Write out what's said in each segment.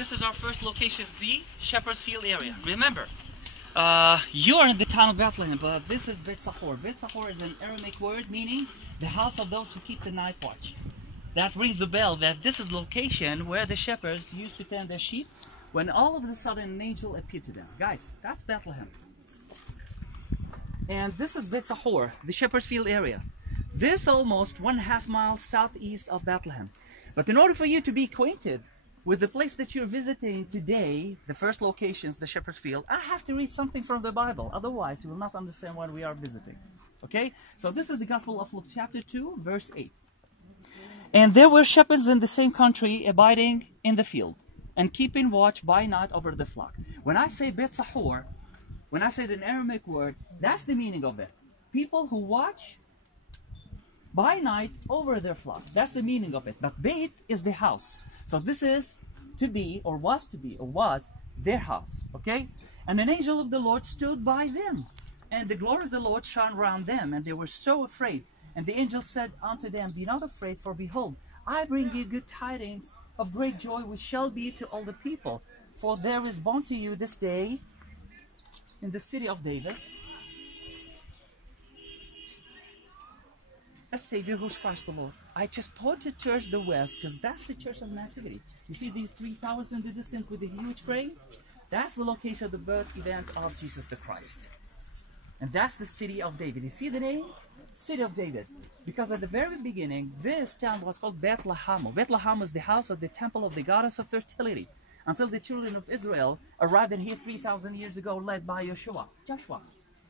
this is our first location, the Shepherd's Field area. Remember, you are in the town of Bethlehem, but this is Bet Sahor. Bet Sahor is an Aramaic word meaning the house of those who keep the night watch. That rings the bell that this is location where the shepherds used to tend their sheep when all of a sudden an angel appeared to them. Guys, that's Bethlehem. And this is Bet Sahor, the Shepherd's Field area. This almost 1.5 miles southeast of Bethlehem. But in order for you to be acquainted with the place that you're visiting today, the first location is the Shepherd's Field, I have to read something from the Bible. Otherwise, you will not understand what we are visiting. Okay? So this is the Gospel of Luke chapter 2, verse 8. And there were shepherds in the same country abiding in the field and keeping watch by night over the flock. When I say Bet Sahor, when I say the Aramaic word, that's the meaning of it. People who watch by night over their flock. That's the meaning of it. But Beit is the house. So this is to be, or was to be, or was their house. Okay? And an angel of the Lord stood by them. And the glory of the Lord shone around them. And they were so afraid. And the angel said unto them, Be not afraid, for behold, I bring you good tidings of great joy, which shall be to all the people. For there is born to you this day in the city of David a Savior, who's Christ the Lord. I just pointed towards the west because that's the Church of Nativity. You see these 3 towers in the distance with the huge crane? That's the location of the birth event of Jesus the Christ. And that's the city of David. You see the name? City of David. Because at the very beginning, this town was called Bethlehem. Bethlehem was the house of the temple of the goddess of fertility. Until the children of Israel arrived in here 3,000 years ago, led by Joshua.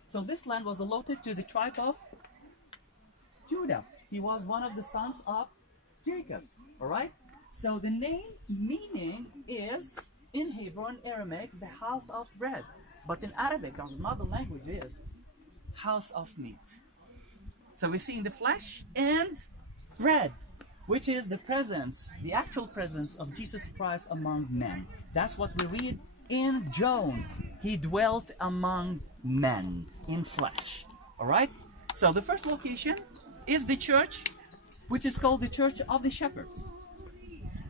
So this land was allotted to the tribe of Judah. He was one of the sons of Jacob. Alright? So the name meaning is, in Hebrew and Aramaic, the house of bread. But in Arabic, our mother language, is house of meat. So we see in the flesh and bread, which is the presence, the actual presence of Jesus Christ among men. That's what we read in John. He dwelt among men in flesh. Alright? So the first location is the church, which is called the Church of the Shepherds.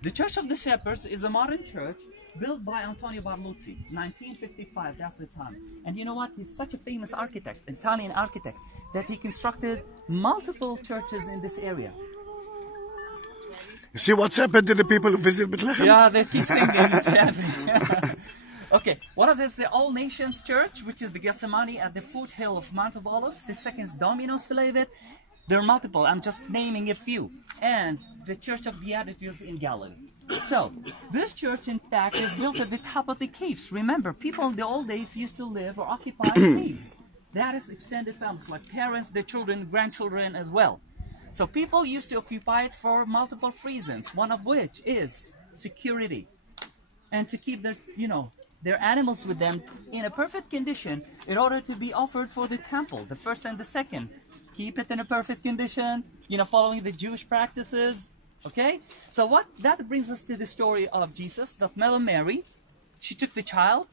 The Church of the Shepherds is a modern church built by Antonio Barluzzi, 1955, that's the time. And you know what? He's such a famous architect, Italian architect, that he constructed multiple churches in this area. You see what's happened to the people who visit Bethlehem? Yeah, they keep singing and chanting. Okay, one of them is the All Nations Church, which is the Gethsemane at the foothill of Mount of Olives. The second is Dominos Philavet. There are multiple, I'm just naming a few. And the Church of Beatitudes in Galilee. So, this church, in fact, is built at the top of the caves. Remember, people in the old days used to live or occupy caves. That is extended families, like parents, their children, grandchildren as well. So people used to occupy it for multiple reasons, one of which is security. And to keep their, their animals with them in a perfect condition in order to be offered for the temple, the first and the second. Keep it in a perfect condition, following the Jewish practices. Okay? So that brings us to the story of Jesus, that Mother Mary, she took the child,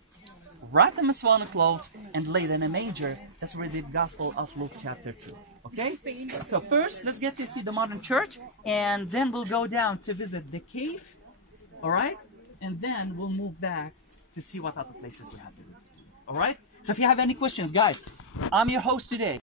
wrapped him in swaddling clothes, and laid in a manger. That's where the Gospel of Luke chapter 2. Okay? So first, let's get to see the modern church, and then we'll go down to visit the cave. Alright? And then we'll move back to see what other places we have to visit. Alright? So if you have any questions, guys, I'm your host today.